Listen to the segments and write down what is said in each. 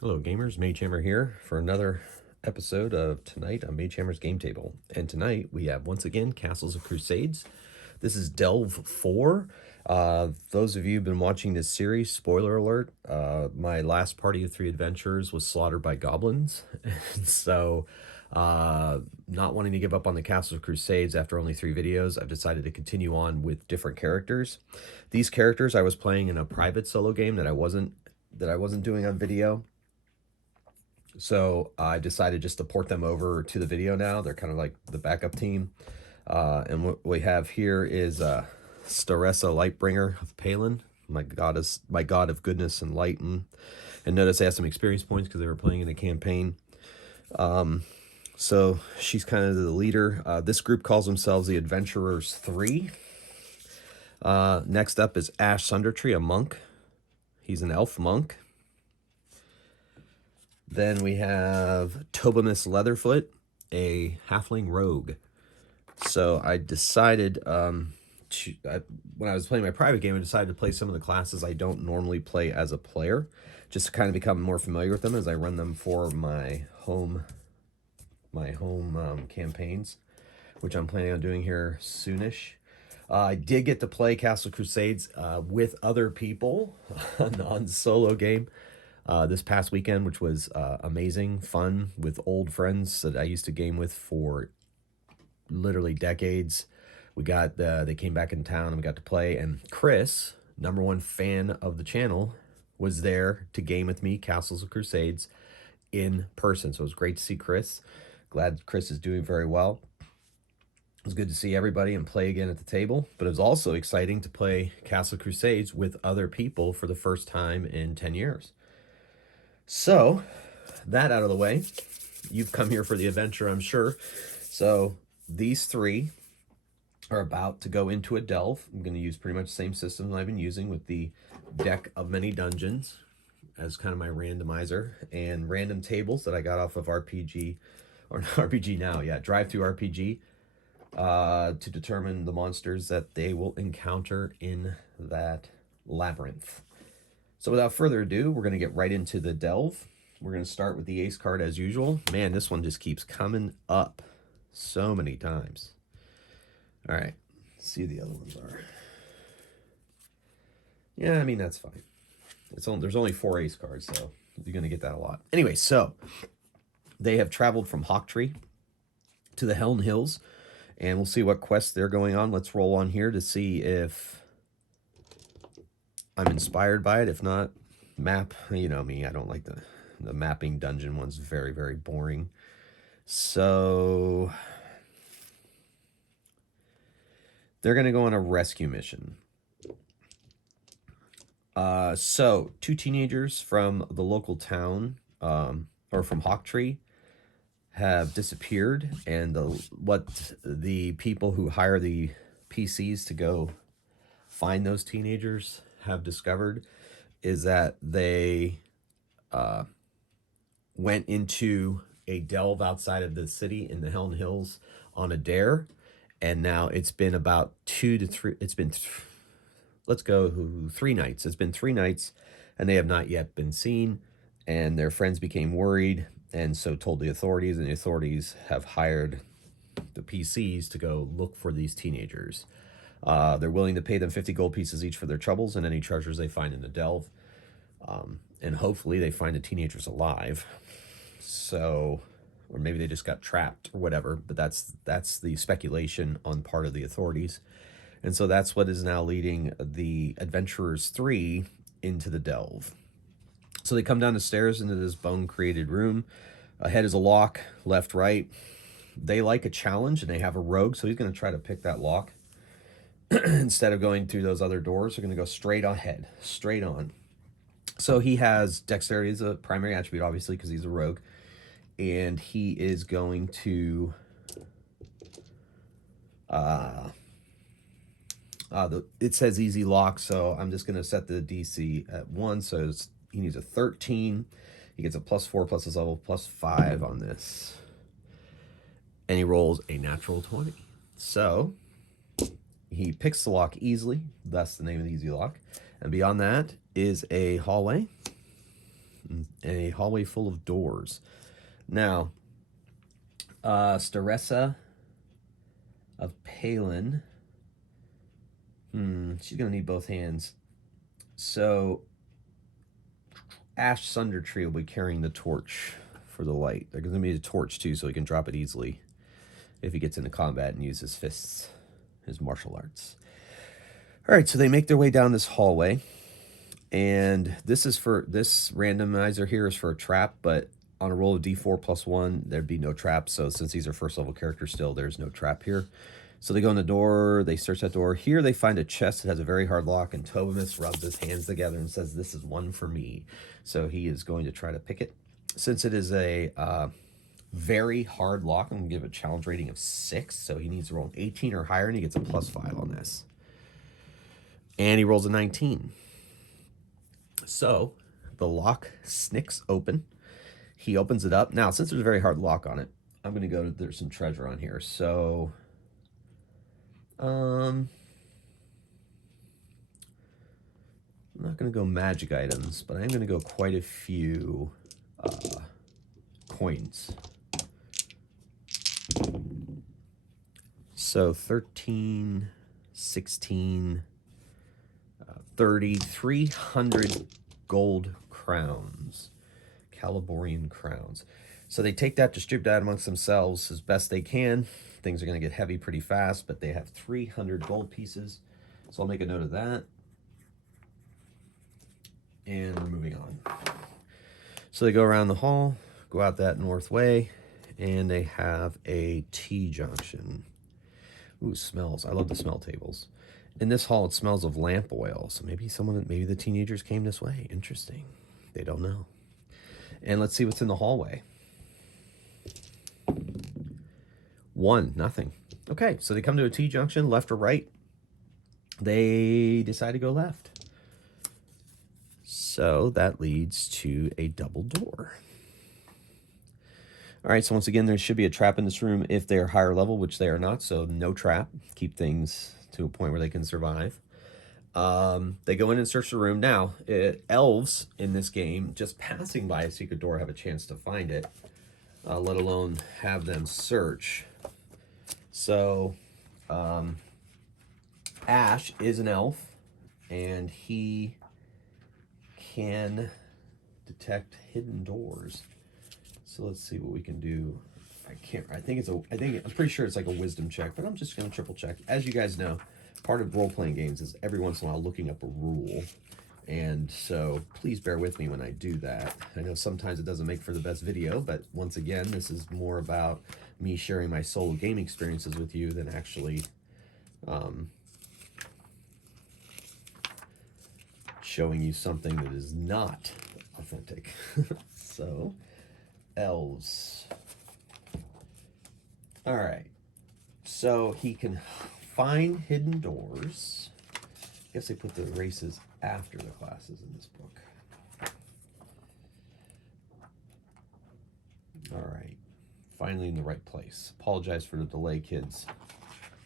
Hello gamers, magehammer here for another episode of Tonight on Magehammer's Game Table. And tonight we have once again Castles of Crusades. This is Delve 4. Those of you who've been watching this series, spoiler alert, my last party of 3 adventurers was slaughtered by goblins. And so, not wanting to give up on the Castles of Crusades after only 3 videos, I've decided to continue on with different characters. These characters I was playing in a private solo game that I wasn't doing on video. So I decided just to port them over to the video now. They're kind of like the backup team. And what we have here is Staressa Lightbringer of Palin, my god of goodness and light. And notice I have some experience points because they were playing in a campaign. So she's kind of the leader. This group calls themselves the Adventurers 3. Next up is Ash Sundertree, a monk. He's an elf monk. Then we have Tobimus Leatherfoot, a halfling rogue. So I decided, when I was playing my private game, I decided to play some of the classes I don't normally play as a player, just to kind of become more familiar with them as I run them for my home campaigns, which I'm planning on doing here soonish. I did get to play Castle Crusades with other people on solo game this past weekend, which was amazing fun with old friends that I used to game with for literally decades. They came back in town and we got to play, and Chris, #1 fan of the channel, was there to game with me Castles of Crusades in person. So it was great to see Chris. Glad Chris is doing very well. It was good to see everybody and play again at the table, but it was also exciting to play Castle Crusades with other people for the first time in 10 years. So, that out of the way, you've come here for the adventure, I'm sure. So, these 3 are about to go into a delve. I'm going to use pretty much the same system I've been using with the deck of many dungeons as kind of my randomizer, and random tables that I got off of RPG, or RPG Now, yeah, Drive-Thru RPG, to determine the monsters that they will encounter in that labyrinth. So without further ado, we're going to get right into the delve. We're going to start with the ace card as usual. Man, this one just keeps coming up so many times. All right, let's see who the other ones are. Yeah, I mean, that's fine. There's only 4 ace cards, so you're going to get that a lot. Anyway, so they have traveled from Hawktree to the Helm Hills, and we'll see what quests they're going on. Let's roll on here to see if I'm inspired by it. If not, map. You know me, I don't like the mapping dungeon one's very, very boring. So they're going to go on a rescue mission. So 2 teenagers from the local town, or from Hawktree, have disappeared, and what the people who hire the PCs to go find those teenagers have discovered is that they went into a delve outside of the city in the Helm Hills on a dare, and now it's been about 2 to 3, it's been let's go 3 nights. It's been 3 nights and they have not yet been seen, and their friends became worried and so told the authorities, and the authorities have hired the PCs to go look for these teenagers. They're willing to pay them 50 gold pieces each for their troubles and any treasures they find in the delve. And hopefully they find the teenagers alive. So, or maybe they just got trapped or whatever, but that's the speculation on part of the authorities. And so that's what is now leading the Adventurers 3 into the delve. So they come down the stairs into this bone-created room. Ahead is a lock, left, right. They like a challenge, and they have a rogue, so he's going to try to pick that lock. Instead of going through those other doors, they're going to go straight ahead, straight on. So he has dexterity as a primary attribute, obviously, because he's a rogue. And he is going to... it says easy lock, so I'm just going to set the DC at 1. So he needs a 13. He gets a +4 plus his level, +5 on this. And he rolls a natural 20. So he picks the lock easily. That's the name of the easy lock. And beyond that is a hallway. A hallway full of doors. Now, Staressa of Palin. She's going to need both hands. So, Ash Sundertree will be carrying the torch for the light. There's going to be a torch, too, so he can drop it easily if he gets into combat and uses fists, his martial arts. All right, so they make their way down this hallway. And this randomizer here is for a trap, but on a roll of d4 plus 1, there'd be no trap. So since these are first level characters still, there's no trap here. So they go in the door, they search that door. Here they find a chest that has a very hard lock, and Tobimus rubs his hands together and says, "This is one for me." So he is going to try to pick it. Since it is a very hard lock, I'm going to give it a challenge rating of 6. So he needs to roll an 18 or higher, and he gets a +5 on this. And he rolls a 19. So the lock snicks open. He opens it up. Now, since there's a very hard lock on it, I'm going to go to, there's some treasure on here. So, I'm not going to go magic items, but I'm going to go quite a few coins. So 13, 16, 30, 300 gold crowns, Caliborian crowns. So they take that, distribute that amongst themselves as best they can. Things are going to get heavy pretty fast, but they have 300 gold pieces. So I'll make a note of that. And we're moving on. So they go around the hall, go out that north way, and they have a T-junction. Ooh, smells. I love the smell tables. In this hall, it smells of lamp oil. So maybe the teenagers came this way. Interesting. They don't know. And let's see what's in the hallway. 1, nothing. Okay, so they come to a T-junction, left or right. They decide to go left. So that leads to a double door. All right, so once again, there should be a trap in this room if they are higher level, which they are not, so no trap. Keep things to a point where they can survive. They go in and search the room. Now, elves in this game, just passing by a secret door, have a chance to find it, let alone have them search. So, Ash is an elf, and he can detect hidden doors. So let's see what we can do. I'm pretty sure it's like a wisdom check, but I'm just going to triple check. As you guys know, part of role-playing games is every once in a while looking up a rule. And so please bear with me when I do that. I know sometimes it doesn't make for the best video, but once again, this is more about me sharing my solo game experiences with you than actually showing you something that is not authentic. So, elves. All right. So he can find hidden doors. I guess they put the races after the classes in this book. All right. Finally in the right place. Apologize for the delay, kids.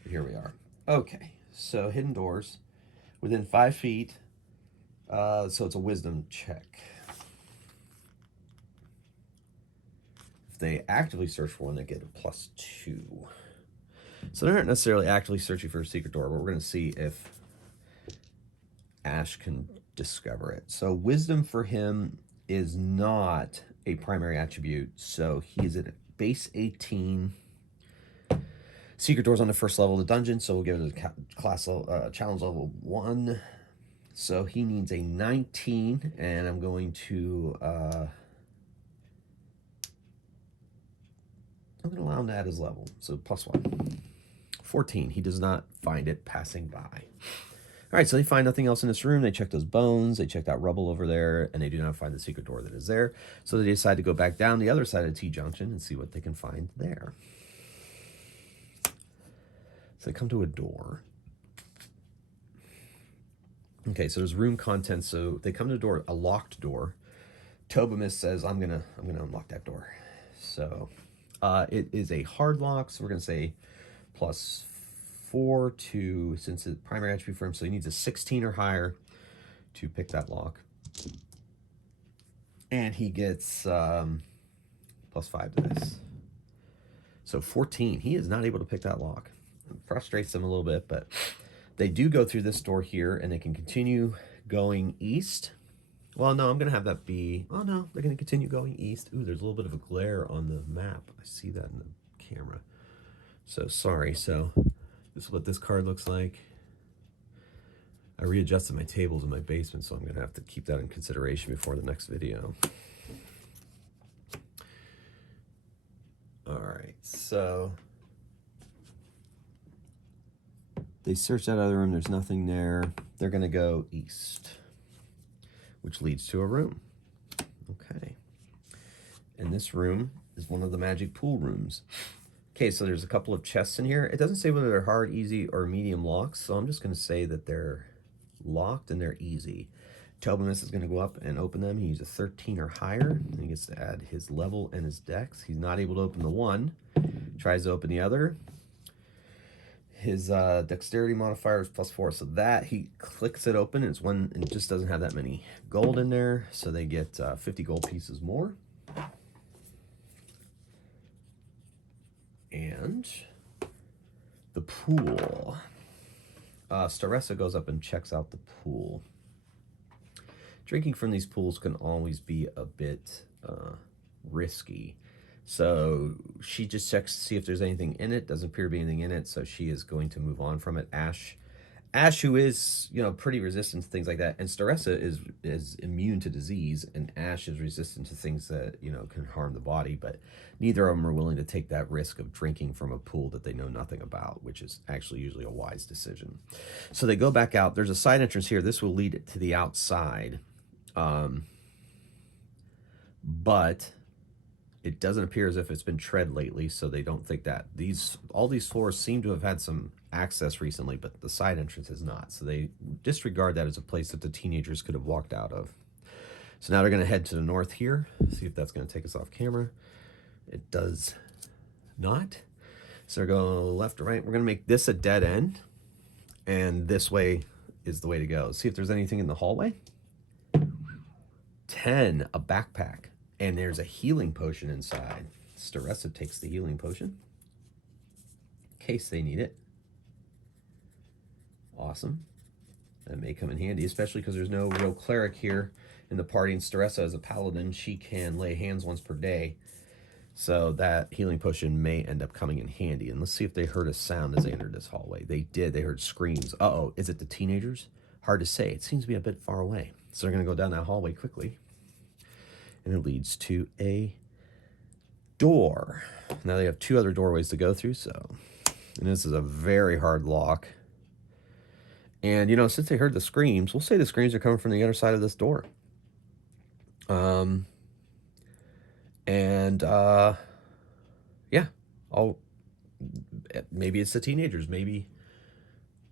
But here we are. Okay. So hidden doors within 5 feet. So it's a wisdom check. If they actively search for one, they get a +2. So they're not necessarily actively searching for a secret door, but we're going to see if Ash can discover it. So wisdom for him is not a primary attribute, so he's at base 18. Secret doors on the first level of the dungeon, so we'll give it a class level, challenge level 1. So he needs a 19, and I'm going to allow him to add his level, so +1. 14. He does not find it passing by. All right, so they find nothing else in this room. They check those bones. They checked out rubble over there, and they do not find the secret door that is there. So they decide to go back down the other side of the T-junction and see what they can find there. So they come to a door. Okay, so there's room contents. So they come to a door, a locked door. Tobimus says, I'm gonna unlock that door. So it is a hard lock, so we're gonna say +4 to, since it's primary attribute for him, so he needs a 16 or higher to pick that lock. And he gets +5 to this. So 14. He is not able to pick that lock. It frustrates them a little bit, but they do go through this door here, and they can continue going east. Well, no, I'm going to have that be... Oh, no, they're going to continue going east. Ooh, there's a little bit of a glare on the map. I see that in the camera. So, sorry. So, this is what this card looks like. I readjusted my tables in my basement, so I'm going to have to keep that in consideration before the next video. All right, so... They search that other room. There's nothing there. They're going to go east, which leads to a room. Okay. And this room is one of the magic pool rooms. Okay, so there's a couple of chests in here. It doesn't say whether they're hard, easy, or medium locks, so I'm just going to say that they're locked and they're easy. Tobimus is going to go up and open them. He uses a 13 or higher, and he gets to add his level and his dex. He's not able to open the one. Tries to open the other. His dexterity modifier is +4, so that he clicks it open. It's one, and it just doesn't have that many gold in there, so they get 50 gold pieces more. And the pool. Staressa goes up and checks out the pool. Drinking from these pools can always be a bit risky. So she just checks to see if there's anything in it. Doesn't appear to be anything in it, so she is going to move on from it. Ash, who is, pretty resistant to things like that, and Staressa is immune to disease, and Ash is resistant to things that, can harm the body, but neither of them are willing to take that risk of drinking from a pool that they know nothing about, which is actually usually a wise decision. So they go back out. There's a side entrance here. This will lead it to the outside. But it doesn't appear as if it's been tread lately, so they don't think that. All these floors seem to have had some access recently, but the side entrance has not. So they disregard that as a place that the teenagers could have walked out of. So now they're going to head to the north here, see if that's going to take us off camera. It does not. So they're going left to right. We're going to make this a dead end, and this way is the way to go. See if there's anything in the hallway. 10, a backpack. And there's a healing potion inside. Staressa takes the healing potion in case they need it. Awesome. That may come in handy, especially because there's no real cleric here in the party. And Staressa, as a paladin, she can lay hands once per day. So that healing potion may end up coming in handy. And let's see if they heard a sound as they entered this hallway. They did. They heard screams. Uh-oh, is it the teenagers? Hard to say. It seems to be a bit far away. So they're going to go down that hallway quickly. And it leads to a door. Now they have 2 other doorways to go through, and this is a very hard lock. And, since they heard the screams, we'll say the screams are coming from the other side of this door. Yeah, maybe it's the teenagers, maybe,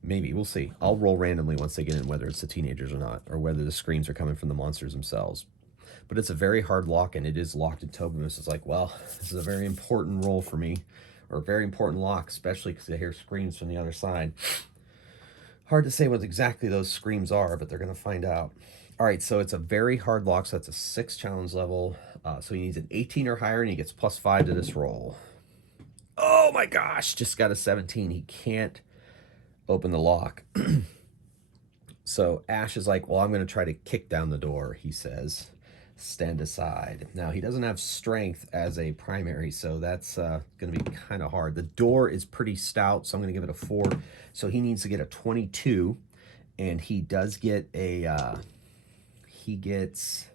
we'll see. I'll roll randomly once they get in, whether it's the teenagers or not, or whether the screams are coming from the monsters themselves. But it's a very hard lock, and it is locked. And Tobimus is like, well, this is a very important roll for me, or a very important lock, especially because they hear screams from the other side. Hard to say what exactly those screams are, but they're going to find out. All right, so it's a very hard lock, so that's a 6 challenge level. So he needs an 18 or higher, and he gets +5 to this roll. Oh my gosh, just got a 17. He can't open the lock. So Ash is like, well, I'm going to try to kick down the door, he says. Stand aside. Now, he doesn't have strength as a primary, so that's going to be kind of hard. The door is pretty stout, so I'm going to give it a 4. So he needs to get a 22, and he does get a... he gets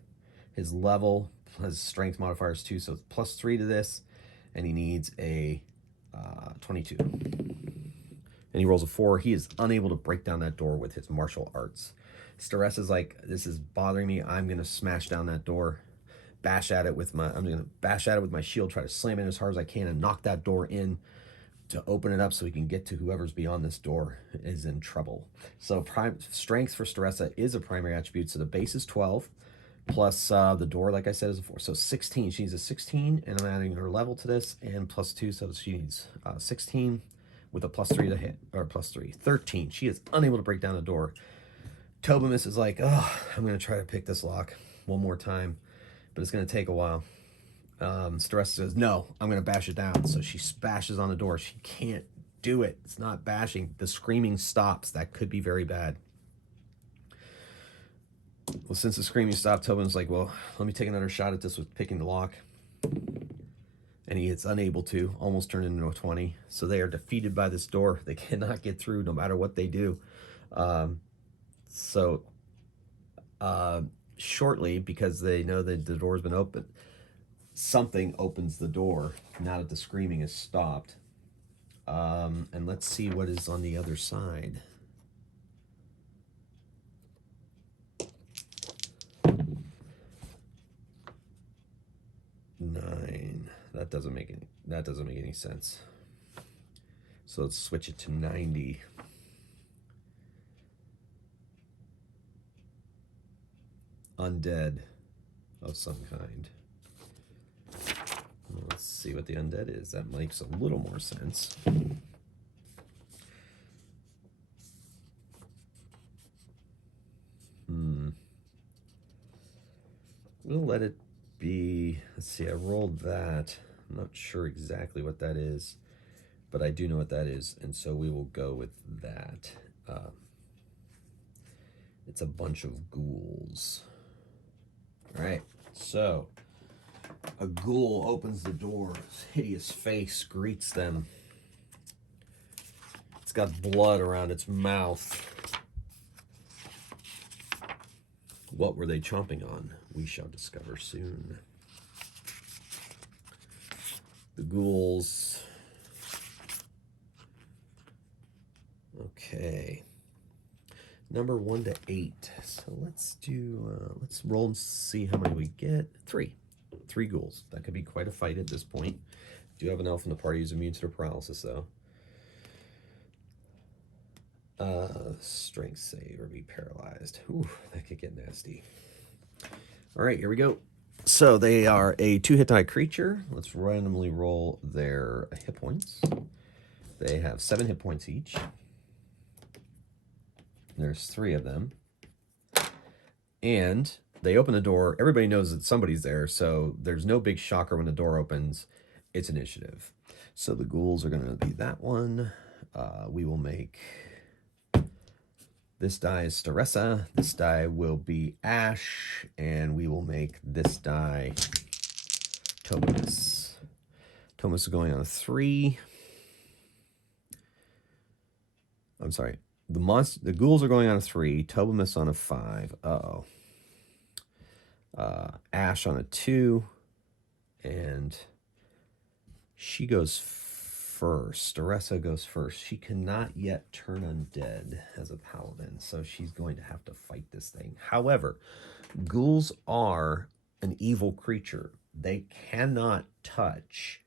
his level, his strength modifiers too, so +3 to this, and he needs a 22. And he rolls a 4. He is unable to break down that door with his martial arts. Staressa is like, this is bothering me. I'm gonna smash down that door, I'm gonna bash at it with my shield, try to slam it as hard as I can, and knock that door in to open it up so we can get to whoever's beyond this door is in trouble. So strength for Staressa is a primary attribute. So the base is 12, plus the door, like I said, is a 4. So 16. She needs a 16, and I'm adding her level to this, and +2, so she needs 16 with a +3 to hit, or +3. 13. She is unable to break down the door. Tobimus is like, oh, I'm going to try to pick this lock one more time. but it's going to take a while. Staressa says, no, I'm going to bash it down. So she bashes on the door. She can't do it. It's not bashing. The screaming stops. That could be very bad. Well, since the screaming stopped, Tobin's like, well, let me take another shot at this with picking the lock. And he is unable to, almost turned into a 20. So they are defeated by this door. They cannot get through no matter what they do. Shortly, because they know that the door's been opened, something opens the door now that the screaming is stopped. And let's see what is on the other side. Nine. That doesn't make any sense. So let's switch it to 90. Undead of some kind. Let's see what the undead is. That makes a little more sense. We'll let it be. Let's see, I rolled that. I'm not sure exactly what that is, but I do know what that is, and so we will go with that. It's a bunch of ghouls. All right, so a ghoul opens the door. His hideous face greets them. It's got blood around its mouth. What were they chomping on? We shall discover soon. The ghouls. Okay. Number 1 to 8. So let's roll and see how many we get. 3 ghouls. That could be quite a fight at this point. Do have an elf in the party who's immune to the paralysis, though. Strength save or be paralyzed. Ooh, that could get nasty. All right, here we go. So they are a 2-hit die creature. Let's randomly roll their hit points. They have 7 hit points each. There's 3 of them. And they open the door. Everybody knows that somebody's there, so there's no big shocker when the door opens. It's initiative. So the ghouls are going to be that one. We will make... This die is Staressa. This die will be Ash. And we will make this die Tomus. Tomus is going on a 3. I'm sorry. The ghouls are going on a 3. Tomus on a 5. Uh-oh. Ash on a 2. And she goes first. Staressa goes first. She cannot yet turn undead as a paladin, so she's going to have to fight this thing. However, ghouls are an evil creature. They cannot touch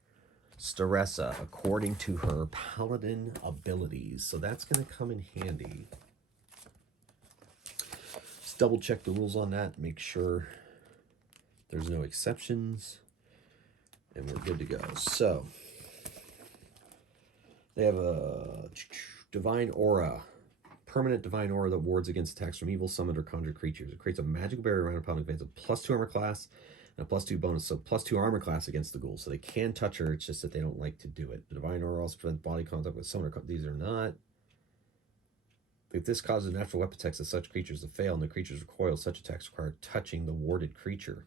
Staressa according to her paladin abilities, so that's going to come in handy. Just double check the rules on that, make sure there's no exceptions, and we're good to go. So they have a divine aura, permanent divine aura that wards against attacks from evil, summoned, or conjured creatures. It creates a magical barrier around a paladin who advances a +2 armor class and a +2 bonus, so +2 armor class against the ghouls. So they can touch her, it's just that they don't like to do it. The divine aura also prevents body contact with summoner. These are not. If this causes natural weapon attacks of such creatures to fail and the creatures recoil, such attacks require touching the warded creature.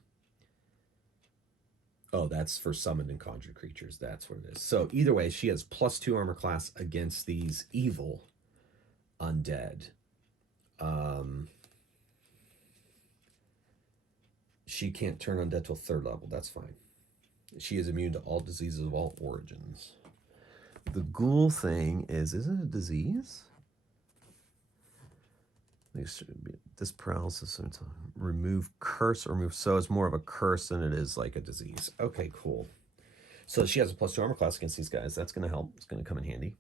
Oh, that's for summoned and conjured creatures. That's what it is. So either way, she has +2 armor class against these evil undead. She can't turn undead till 3rd level. That's fine. She is immune to all diseases of all origins. The ghoul thing is it a disease? This paralysis, remove curse or remove, so it's more of a curse than it is like a disease. Okay, cool. So she has a +2 armor class against these guys. That's going to help. It's going to come in handy.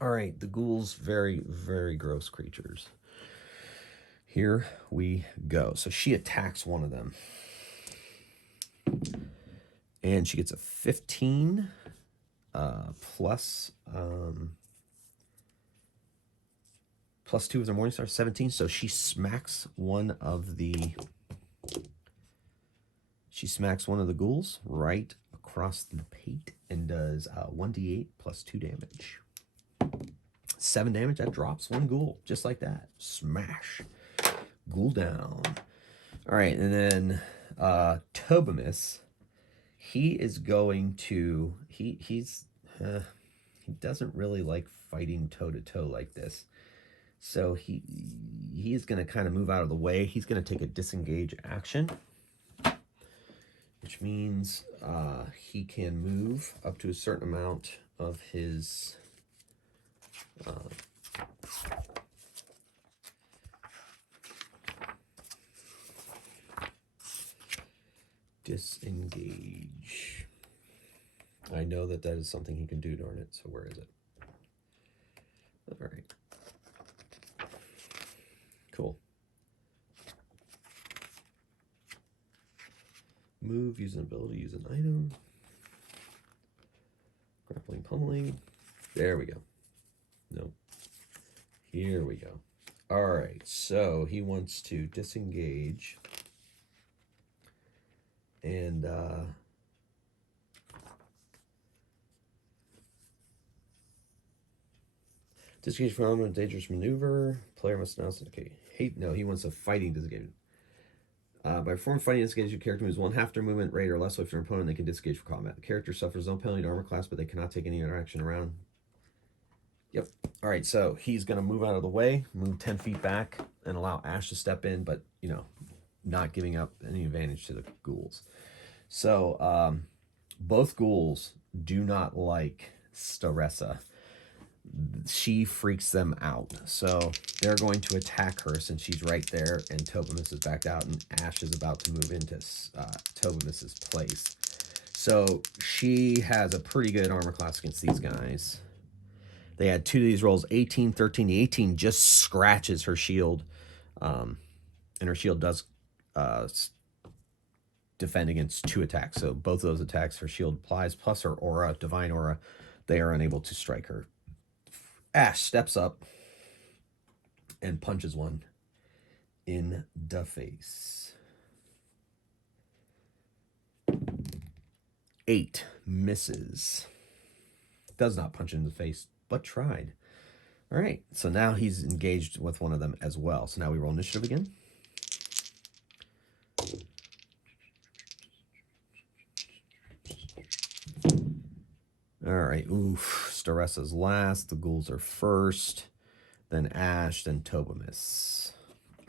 All right, the ghouls, very, very gross creatures. Here we go. So she attacks one of them. And she gets a 15 plus... +2 of their Morningstar, 17. So she smacks one of the She smacks one of the ghouls right across the pate and does 1d8 plus 2 damage. 7 damage, that drops one ghoul, just like that. Smash. Ghoul down. All right, and then Tobimus, he is going to, he doesn't really like fighting toe-to-toe like this. So he's going to kind of move out of the way. He's going to take a disengage action, which means he can move up to a certain amount of his disengage. I know that is something he can do, darn it. So where is it? All right. Cool. Move, use an ability, use an item. Grappling, pummeling. There we go. Nope. Here we go. All right, so he wants to disengage. And disengage from a dangerous maneuver. Player must announce. Okay, no, he wants a fighting disengage. By performing fighting disengage, your character moves 1/2 their movement rate or less with their opponent. They can disengage for combat. The character suffers no penalty to armor class, but they cannot take any other action around. Yep. All right, so he's going to move out of the way, move 10 feet back, and allow Ash to step in, but, you know, not giving up any advantage to the ghouls. So both ghouls do not like Staressa. She freaks them out. So they're going to attack her since she's right there, and Tobimus is backed out, and Ash is about to move into Tobimus's place. So she has a pretty good armor class against these guys. They had 2 of these rolls, 18, 13. The 18 just scratches her shield, and her shield does defend against 2 attacks. So both of those attacks her shield applies, plus her aura, divine aura, they are unable to strike her. Ash steps up and punches one in the face. 8 misses. Does not punch in the face, but tried. All right, so now he's engaged with one of them as well. So now we roll initiative again. All right, oof, Staressa's last, the ghouls are first, then Ash, then Tobimus.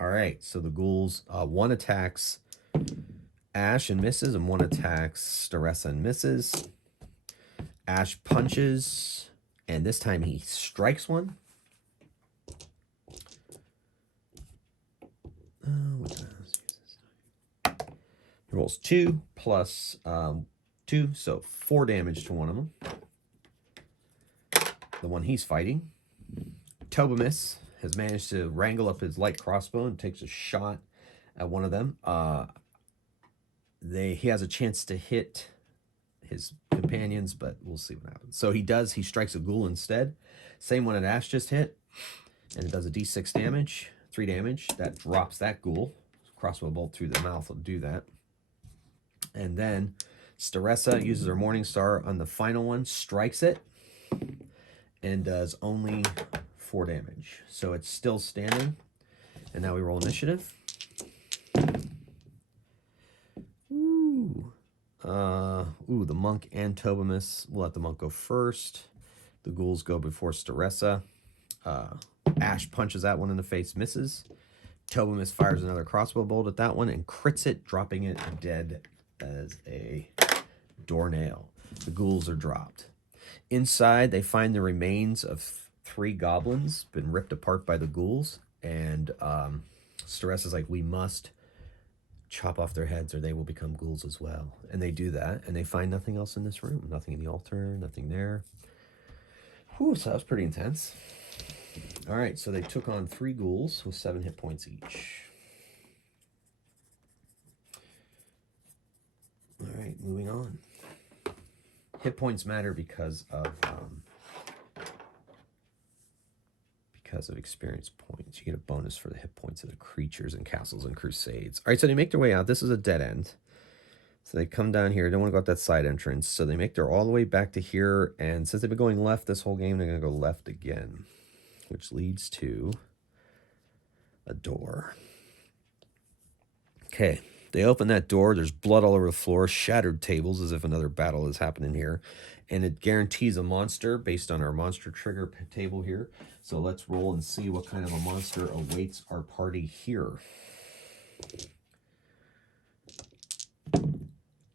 All right, so the ghouls, one attacks Ash and misses, and one attacks Staressa and misses. Ash punches, and this time he strikes one. He rolls 2 plus 2, so 4 damage to one of them. The one he's fighting. Tobimus has managed to wrangle up his light crossbow and takes a shot at one of them. He has a chance to hit his companions, but we'll see what happens. So he does. He strikes a ghoul instead. Same one that Ash just hit. And it does a d6 damage. 3 damage. That drops that ghoul. Crossbow bolt through the mouth will do that. And then Staressa uses her Morning Star on the final one. Strikes it. And does only 4 damage. So it's still standing. And now we roll initiative. The monk and Tobimus. We'll let the monk go first. The ghouls go before Staressa. Ash punches that one in the face, misses. Tobimus fires another crossbow bolt at that one and crits it, dropping it dead as a doornail. The ghouls are dropped. Inside, they find the remains of 3 goblins, been ripped apart by the ghouls, and Staressa's like, we must chop off their heads or they will become ghouls as well. And they do that, and they find nothing else in this room. Nothing in the altar, nothing there. Whew, so that was pretty intense. All right, so they took on 3 ghouls with 7 hit points each. All right, moving on. Hit points matter because of experience points. You get a bonus for the hit points of the creatures and castles and crusades. All right, so they make their way out. This is a dead end. So they come down here. Don't want to go out that side entrance. So they make their all the way back to here. And since they've been going left this whole game, they're going to go left again, which leads to a door. Okay. They open that door. There's blood all over the floor, shattered tables as if another battle is happening here. And it guarantees a monster based on our monster trigger table here. So let's roll and see what kind of a monster awaits our party here.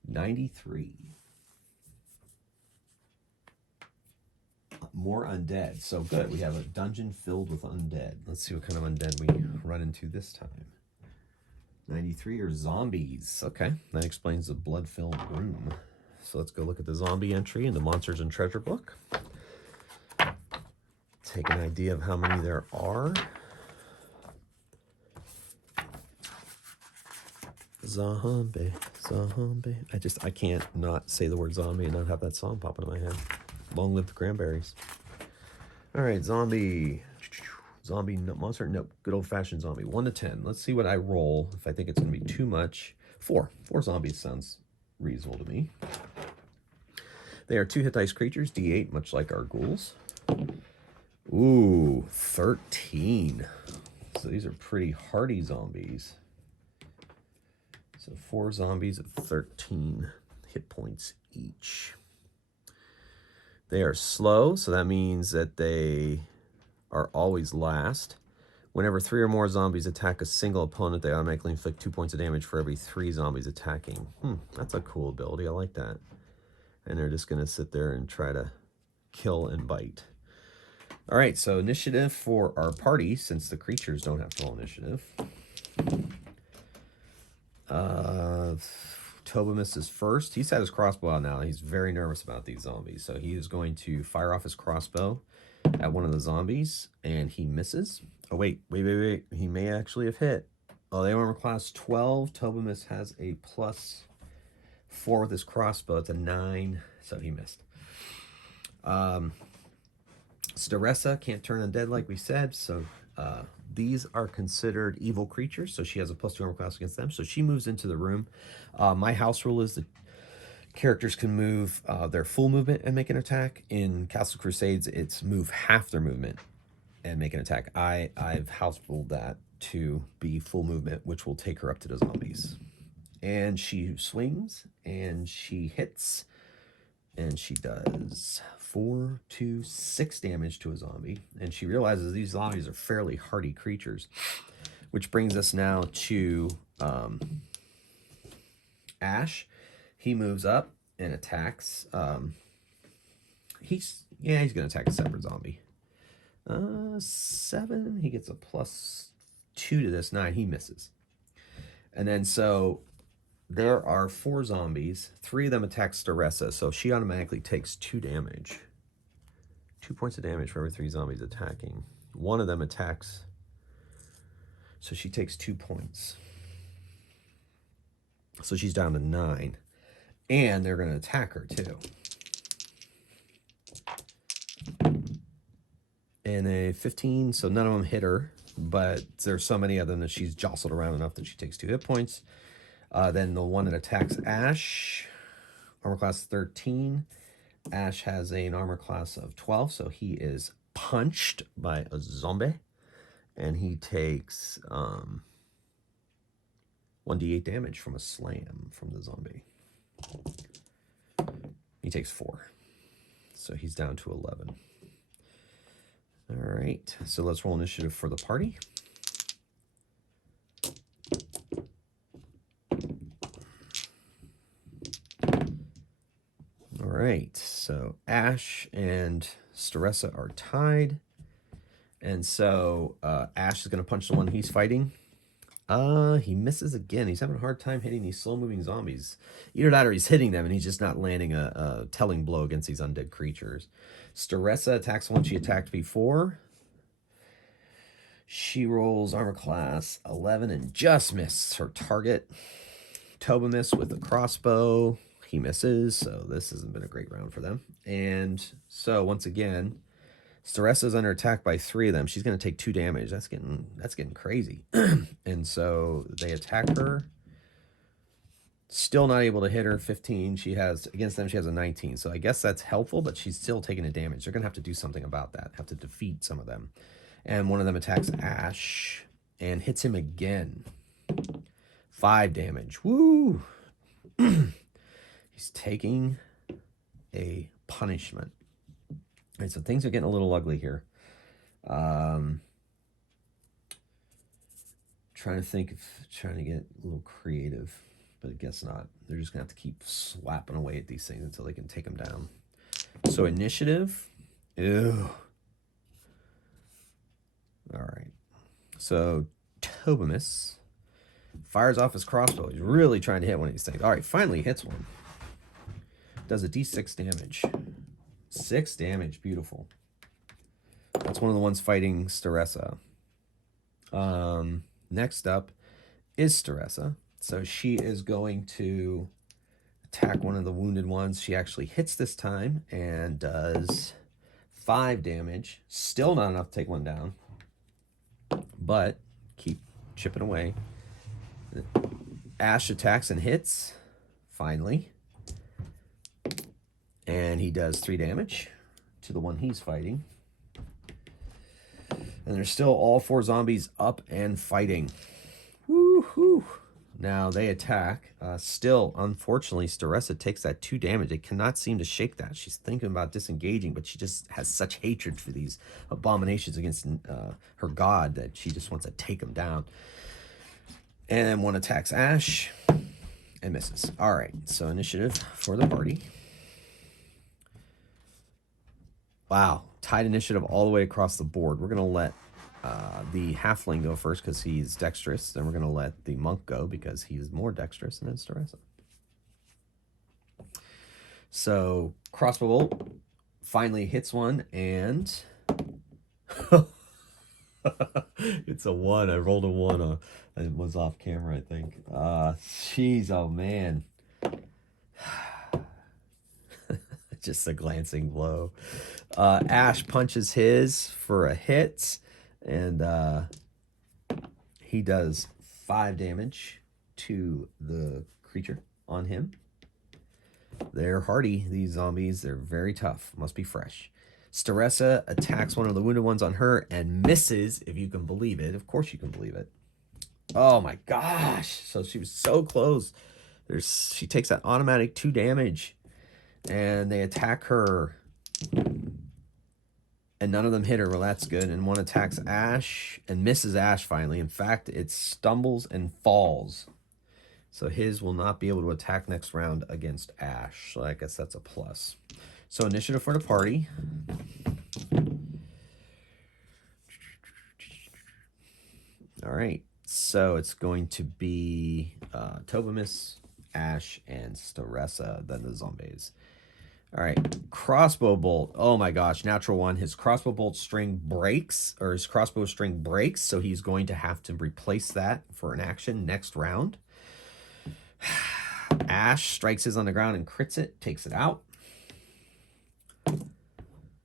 93. More undead. So good. We have a dungeon filled with undead. Let's see what kind of undead we run into this time. 93 are zombies. Okay, that explains the blood-filled room. So let's go look at the zombie entry in the Monsters and Treasure book. Take an idea of how many there are. Zombie, zombie. I can't not say the word zombie and not have that song pop into my head. Long live the cranberries. All right, zombie. Zombie, no, monster, nope. Good old-fashioned zombie. 1 to 10. Let's see what I roll. If I think it's going to be too much. 4. 4 zombies sounds reasonable to me. They are 2 hit dice creatures, D8, much like our ghouls. Ooh, 13. So these are pretty hardy zombies. So 4 zombies of 13 hit points each. They are slow, so that means that they are always last. Whenever 3 or more zombies attack a single opponent, they automatically inflict 2 points of damage for every 3 zombies attacking. That's a cool ability. I like that. And they're just going to sit there and try to kill and bite. All right, so initiative for our party, since the creatures don't have to roll initiative. Tobamus is first. He's had his crossbow out now. He's very nervous about these zombies. So he is going to fire off his crossbow at one of the zombies, and he misses. Oh, wait. He may actually have hit. Oh, they armor class 12. Tobamus has a +4 with his crossbow. It's a 9, so he missed. Staressa can't turn undead like we said, so these are considered evil creatures, so she has a +2 armor class against them. So she moves into the room. My house rule is that characters can move their full movement and make an attack. In Castle Crusades, it's move half their movement and make an attack. I've house ruled that to be full movement, which will take her up to the zombies. And she swings, and she hits, and she does 4, 2, 6 damage to a zombie. And she realizes these zombies are fairly hardy creatures, which brings us now to Ash. He moves up and attacks. He's going to attack a separate zombie. 7. He gets a +2 to this. 9. He misses. And then so there are 4 zombies. 3 of them attack Staressa, so she automatically takes 2 damage. 2 points of damage for every 3 zombies attacking. 1 of them attacks, so she takes 2 points. So she's down to 9. And they're going to attack her, too. And a 15, so none of them hit her. But there's so many of them that she's jostled around enough that she takes 2 hit points. Then the one that attacks Ash, armor class 13. Ash has an armor class of 12, so he is punched by a zombie. And he takes 1d8 damage from a slam from the zombie. He takes 4. So he's down to 11. All right, so let's roll initiative for the party. All right, so Ash and Staressa are tied. And so Ash is going to punch the one he's fighting. He misses again. He's having a hard time hitting these slow-moving zombies. Either that or he's hitting them and he's just not landing a telling blow against these undead creatures. Staressa attacks the one she attacked before. She rolls armor class 11 and just missed her target. Tobamus with the crossbow. He misses, so this hasn't been a great round for them. And so once again, Staressa's under attack by 3 of them. She's going to take 2 damage. That's getting crazy. And so they attack her. Still not able to hit her. 15. She has, against them, she has a 19. So I guess that's helpful, but she's still taking the damage. They're going to have to do something about that. Have to defeat some of them. And one of them attacks Ash and hits him again. 5 damage. Woo! He's taking a punishment. All right, so things are getting a little ugly here. Trying to get a little creative, but I guess not. They're just gonna have to keep slapping away at these things until they can take them down. So initiative, ew. All right. So Tobimus fires off his crossbow. He's really trying to hit one of these things. All right, finally hits one. Does a d6 damage. 6 damage, beautiful. That's one of the ones fighting Staressa. Next up is Staressa. So she is going to attack one of the wounded ones. She actually hits this time and does 5 damage. Still not enough to take one down, but keep chipping away. Ash attacks and hits, finally. And he does 3 damage to the one he's fighting. And there's still all 4 zombies up and fighting. Woohoo! Now they attack. Still, unfortunately, Staressa takes that 2 damage. They cannot seem to shake that. She's thinking about disengaging, but she just has such hatred for these abominations against her god that she just wants to take them down. And one attacks Ash and misses. All right, so initiative for the party. Wow, tied initiative all the way across the board. We're going to let the halfling go first because he's dexterous. Then we're going to let the monk go because he's more dexterous than Staressa. So crossbow bolt finally hits one, and it's a 1. I rolled a 1. It was off camera, I think. Jeez, oh man. Just a glancing blow. Ash punches his for a hit, and he does 5 damage to the creature on him. They're hardy, these zombies. They're very tough. Must be fresh. Staressa attacks one of the wounded ones on her and misses, if you can believe it. Of course you can believe it. Oh my gosh. So she was so close. She takes that automatic 2 damage. And they attack her. And none of them hit her. Well, that's good. And one attacks Ash and misses Ash finally. In fact, it stumbles and falls. So his will not be able to attack next round against Ash. So I guess that's a plus. So initiative for the party. All right. So it's going to be Tobimus, Ash, and Staressa, then the zombies. All right, crossbow bolt. Oh my gosh, natural 1. His crossbow bolt string breaks, or his crossbow string breaks, so he's going to have to replace that for an action next round. Ash strikes his on the ground and crits it, takes it out.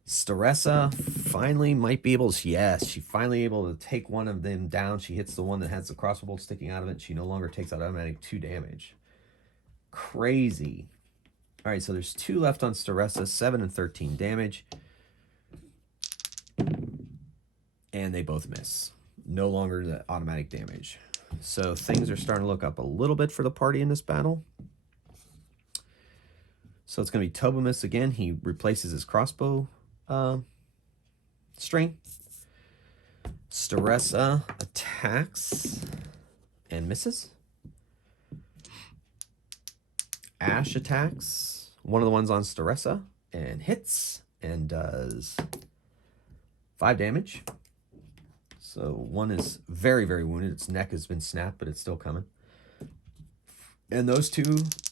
Staressa finally might be able to, yes, she finally able to take one of them down. She hits the one that has the crossbow bolt sticking out of it. She no longer takes out automatic 2 damage. Crazy. All right, so there's 2 left on Staressa, 7 and 13 damage. And they both miss. No longer the automatic damage. So things are starting to look up a little bit for the party in this battle. So it's going to be Tobimus again. He replaces his crossbow string. Staressa attacks and misses. Ash attacks one of the ones on Staressa and hits and does 5 damage. So one is very, very wounded. Its neck has been snapped, but it's still coming. And those 2,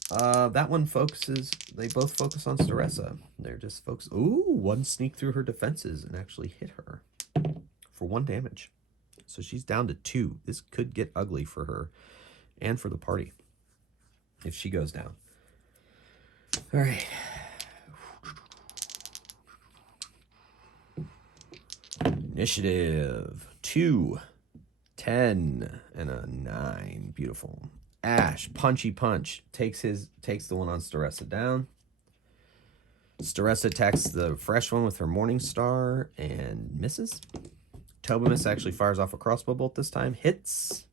that one focuses, they both focus on Staressa. They're just focused. Ooh, one sneaked through her defenses and actually hit her for 1 damage. So she's down to 2. This could get ugly for her and for the party if she goes down. All right. Initiative 2, 10, and a 9. Beautiful. Ash, punchy punch, takes the one on Staressa down. Staressa attacks the fresh one with her Morning Star and misses. Tobamus actually fires off a crossbow bolt this time, hits.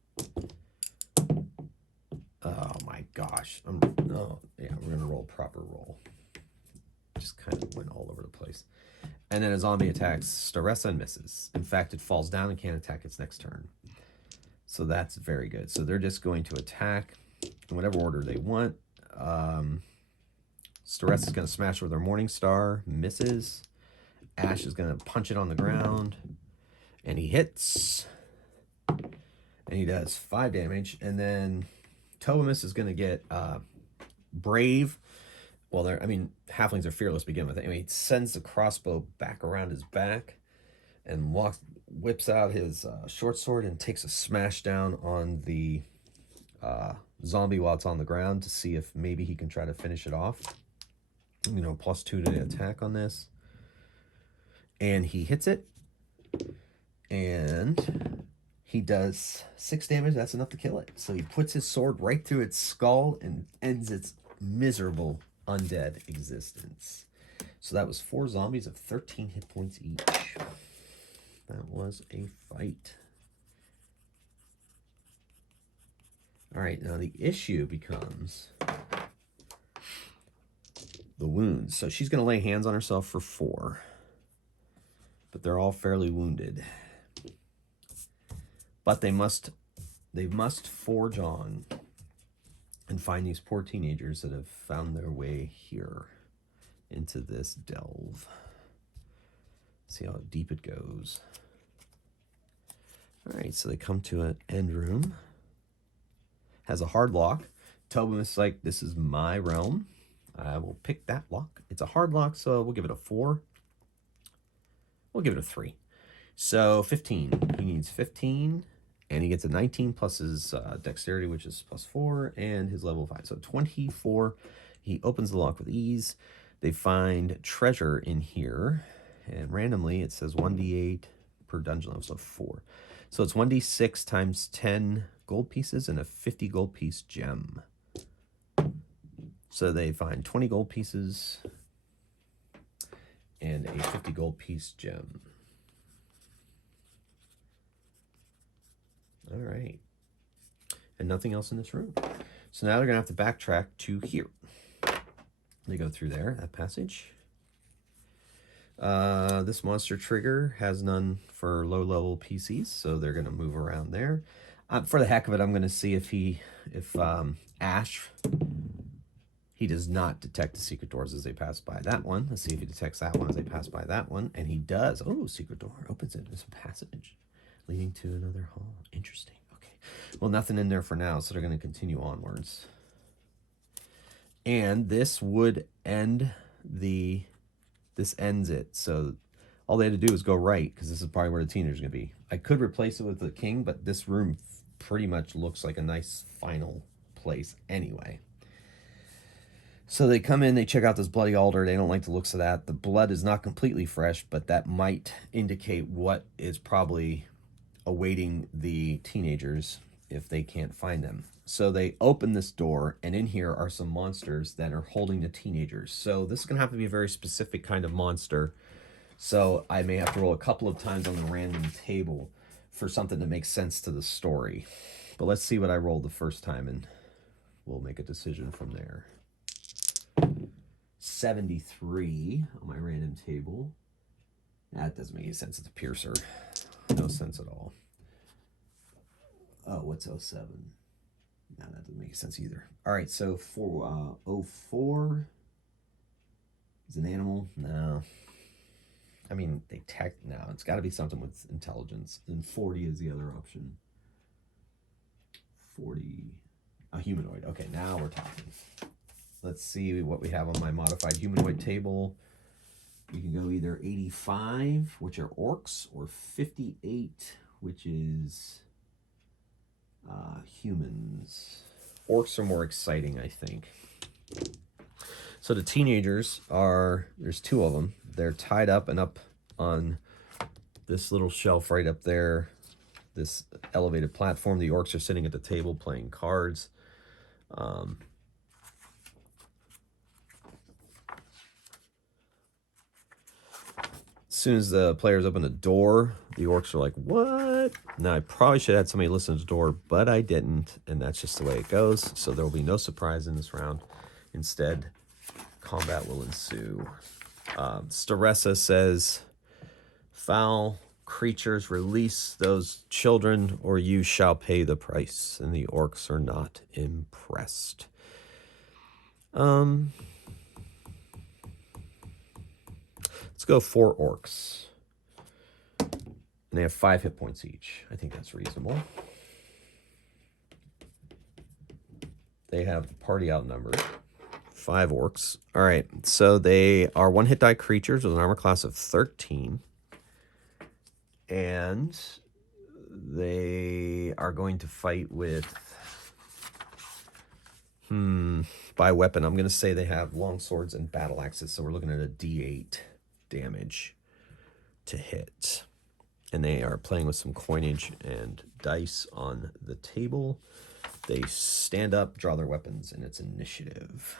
Oh my gosh. Yeah, we're gonna roll a proper roll. Just kind of went all over the place. And then a zombie attacks Staressa and misses. In fact, it falls down and can't attack its next turn. So that's very good. So they're just going to attack in whatever order they want. Staressa is going to smash with her Morning Star, misses. Ash is going to punch it on the ground, and he hits. And he does 5 damage. And then Tobamus is going to get Brave. Well, halflings are fearless to begin with. Anyway, he sends the crossbow back around his back and whips out his short sword and takes a smash down on the zombie while it's on the ground to see if maybe he can try to finish it off. +2 to the attack on this. And he hits it. And he does 6 damage. That's enough to kill it. So he puts his sword right through its skull and ends its miserable undead existence. So that was 4 zombies of 13 hit points each. That was a fight. All right, now the issue becomes the wounds. So she's going to lay hands on herself for 4. But they're all fairly wounded. But they must forge on and find these poor teenagers that have found their way here into this delve. See how deep it goes. All right, so they come to an end room. Has a hard lock. Tobamus is like, this is my realm. I will pick that lock. It's a hard lock, so we'll give it a 4. We'll give it a 3. So 15. He needs 15. And he gets a 19 plus his dexterity, which is +4, and his level 5. So 24. He opens the lock with ease. They find treasure in here. And randomly, it says 1d8 per dungeon level, so 4. So it's 1d6 times 10 gold pieces and a 50 gold piece gem. So they find 20 gold pieces and a 50 gold piece gem. All right. And nothing else in this room. So now they're going to have to backtrack to here. They go through there, that passage. This monster trigger has none for low-level PCs, so they're going to move around there. For the heck of it, I'm going to see if Ash, he does not detect the secret doors as they pass by that one. Let's see if he detects that one as they pass by that one. And he does. Oh, secret door opens it. There's a passage leading to another hall. Interesting. Okay. Well, nothing in there for now, so they're going to continue onwards. And this would end this ends it. So all they had to do is go right, because this is probably where the teenager's going to be. I could replace it with the king, but this room pretty much looks like a nice final place anyway. So they come in, they check out this bloody altar. They don't like the looks of that. The blood is not completely fresh, but that might indicate what is probably awaiting the teenagers if they can't find them. So they open this door, and in here are some monsters that are holding the teenagers. So this is going to have to be a very specific kind of monster. So I may have to roll a couple of times on the random table for something that makes sense to the story. But let's see what I rolled the first time, and we'll make a decision from there. 73 on my random table. That doesn't make any sense. It's a piercer. No sense at all. Oh, what's 07? No, that doesn't make sense either. All right, so for 04 is an animal. No. I mean, no, it's got to be something with intelligence. And 40 is the other option. 40, a humanoid. Okay, now we're talking. Let's see what we have on my modified humanoid table. You can go either 85, which are orcs, or 58, which is humans. Orcs are more exciting, I think. So the teenagers there's 2 of them. They're tied up and up on this little shelf right up there, this elevated platform. The orcs are sitting at the table playing cards. Um, as soon as the players open the door, the orcs are like, what? Now, I probably should have had somebody listen to the door, but I didn't, and that's just the way it goes. So there will be no surprise in this round. Instead, combat will ensue. Staressa says, foul creatures, release those children, or you shall pay the price. And the orcs are not impressed. Let's go 4 orcs. And they have 5 hit points each. I think that's reasonable. They have the party outnumbered. 5 orcs. All right, so they are 1 hit die creatures with an armor class of 13. And they are going to fight with... by weapon, I'm going to say they have long swords and battle axes. So we're looking at a d8 damage to hit. And they are playing with some coinage and dice on the table. They stand up, draw their weapons, and it's initiative.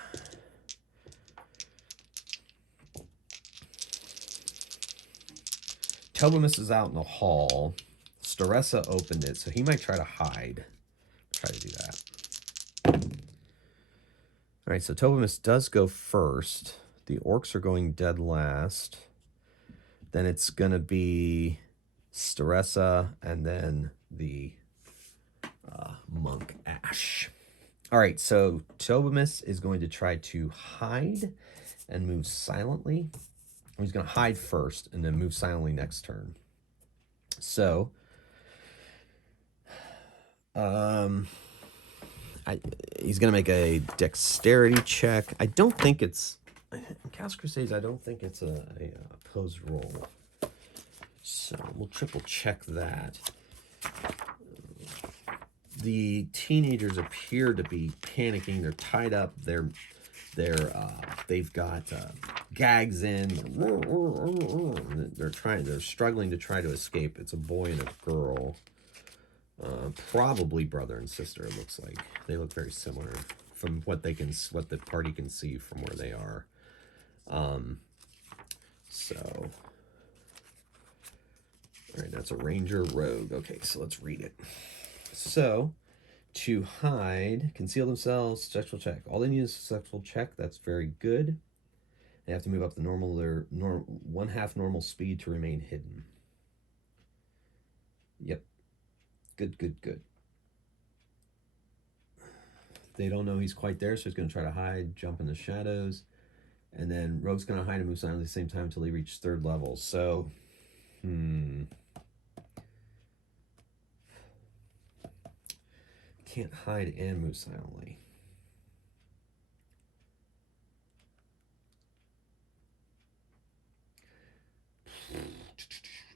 Tobomus is out in the hall. Staressa opened it, so he might try to hide. Try to do that. All right, so Tobomus does go first. The orcs are going dead last. Then it's going to be Staressa and then the monk Ash. All right, so Tobomus is going to try to hide and move silently. He's going to hide first and then move silently next turn. So, he's going to make a dexterity check. I don't think it's... In Chaos Crusades, I don't think it's a opposed roll. So we'll triple check that. The teenagers appear to be panicking. They're tied up. They've got gags in. They're struggling to try to escape. It's a boy and a girl. Probably brother and sister, it looks like. They look very similar from what the party can see from where they are. So, all right, that's a ranger rogue. Okay, so let's read it. So, to hide, conceal themselves, sexual check. All they need is a sexual check. That's very good. They have to move up the their 1/2 normal speed to remain hidden. Yep. Good. They don't know he's quite there, so he's going to try to hide, jump in the shadows. And then Rogue's going to hide and move silently at the same time until he reaches 3rd level. So, can't hide and move silently.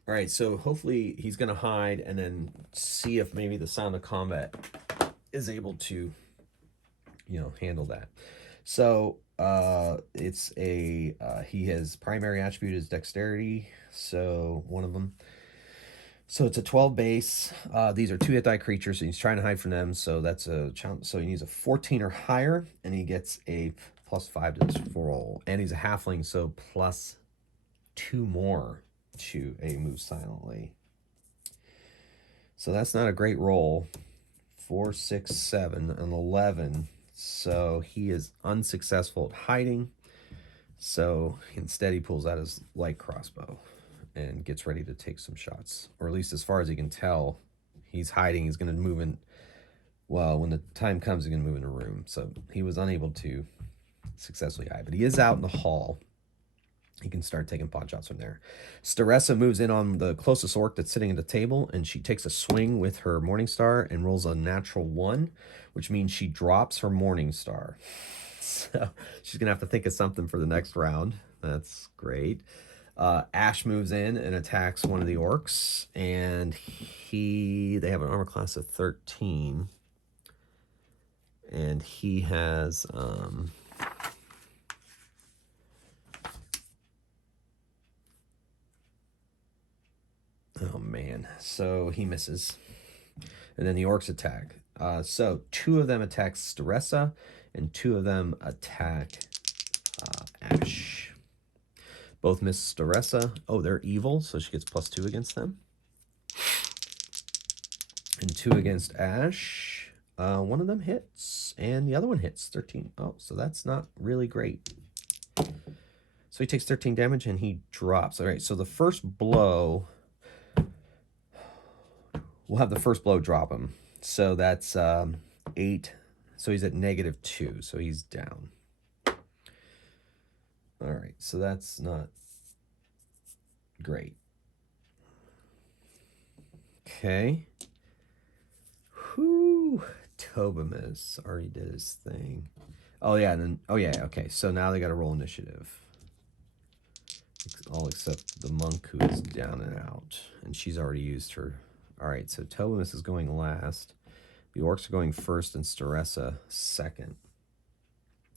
All right, so hopefully he's going to hide and then see if maybe the sound of combat is able to, handle that. So it's he has primary attribute is dexterity, so one of them. So it's a 12 base. These are 2 hit die creatures, so he's trying to hide from them. So that's a challenge. So he needs a 14 or higher, and he gets a +5 to this roll. And he's a halfling, so +2 more to a move silently. So that's not a great roll. 4, 6, 7, and 11. So he is unsuccessful at hiding. So instead he pulls out his light crossbow and gets ready to take some shots. Or at least as far as he can tell, he's hiding. He's going to move in. Well, when the time comes, he's going to move in a room. So he was unable to successfully hide. But he is out in the hall. He can start taking pot shots from there. Staressa moves in on the closest orc that's sitting at the table, and she takes a swing with her Morningstar and rolls a natural 1, which means she drops her Morningstar. So she's going to have to think of something for the next round. That's great. Ash moves in and attacks one of the orcs, and they have an armor class of 13. And he has... oh man, so he misses. And then the orcs attack. So 2 of them attack Staressa, and 2 of them attack Ash. Both miss Staressa. Oh, they're evil, so she gets +2 against them. And 2 against Ash. One of them hits, and the other one hits 13. Oh, so that's not really great. So he takes 13 damage, and he drops. All right, so the first blow, we'll have the first blow drop him. So that's 8. So he's at -2, so he's down. All right, so that's not great. Okay. Whew. Tobimus already did his thing. Oh, yeah, and then, oh, yeah, okay. So now they got to roll initiative. All except the monk who is down and out. And she's already used her. All right, so Tobimus is going last. The orcs are going first and Staressa second.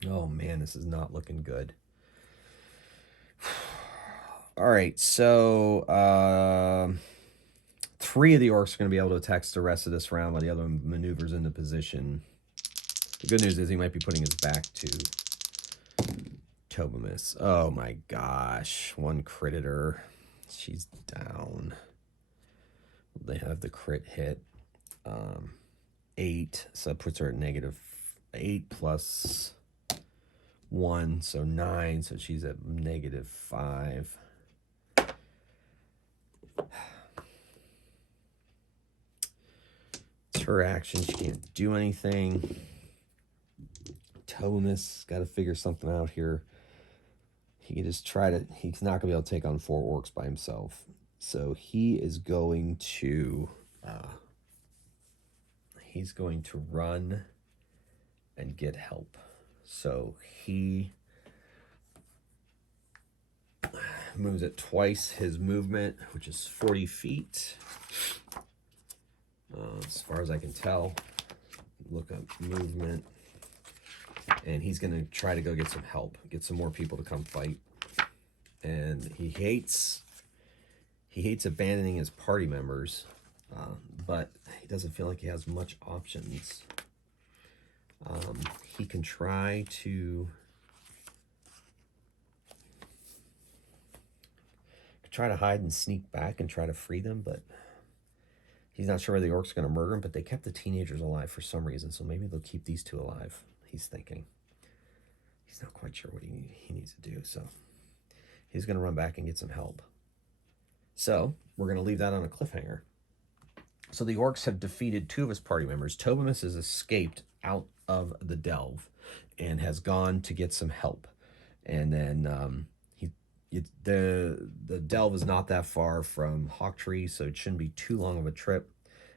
Oh, man, this is not looking good. All right, so 3 of the orcs are going to be able to attack the rest of this round while the other one maneuvers into position. The good news is he might be putting his back to Tobimus. Oh my gosh. 1 critted her. She's down. They have the crit hit. 8, so it puts her at -8 plus 1, so 9, so she's at -5. It's her action. She can't do anything. Tobimus got to figure something out here. He can just try to... He's not going to be able to take on 4 orcs by himself. So he is going to... he's going to run and get help. So he moves at twice his movement, which is 40 feet. As far as I can tell, look up movement. And he's going to try to go get some help, get some more people to come fight. And he hates abandoning his party members, but he doesn't feel like he has much options. He can try to hide and sneak back and try to free them, but he's not sure where the orcs are going to murder him, but they kept the teenagers alive for some reason, so maybe they'll keep these 2 alive, he's thinking. He's not quite sure what he needs to do, so he's going to run back and get some help. So we're going to leave that on a cliffhanger. So the orcs have defeated 2 of his party members. Tobimus has escaped out of the delve and has gone to get some help. And then the delve is not that far from Hawktree, so it shouldn't be too long of a trip.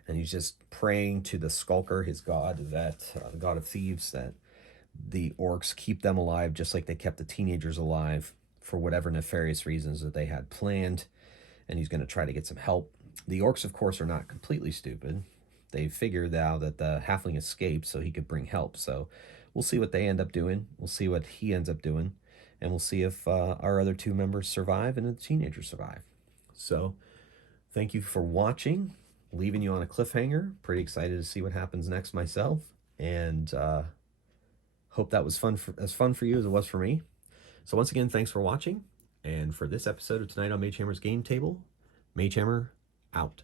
And he's just praying to the Skulker, his god, that god of thieves, that the orcs keep them alive just like they kept the teenagers alive for whatever nefarious reasons that they had planned. And he's going to try to get some help. The orcs, of course, are not completely stupid. They figured out that the halfling escaped so he could bring help. So we'll see what they end up doing. We'll see what he ends up doing. And we'll see if our other 2 members survive and the teenagers survive. So thank you for watching. Leaving you on a cliffhanger. Pretty excited to see what happens next myself. And hope that was as fun for you as it was for me. So once again, thanks for watching. And for this episode of Tonight on Magehammer's Game Table, Magehammer out.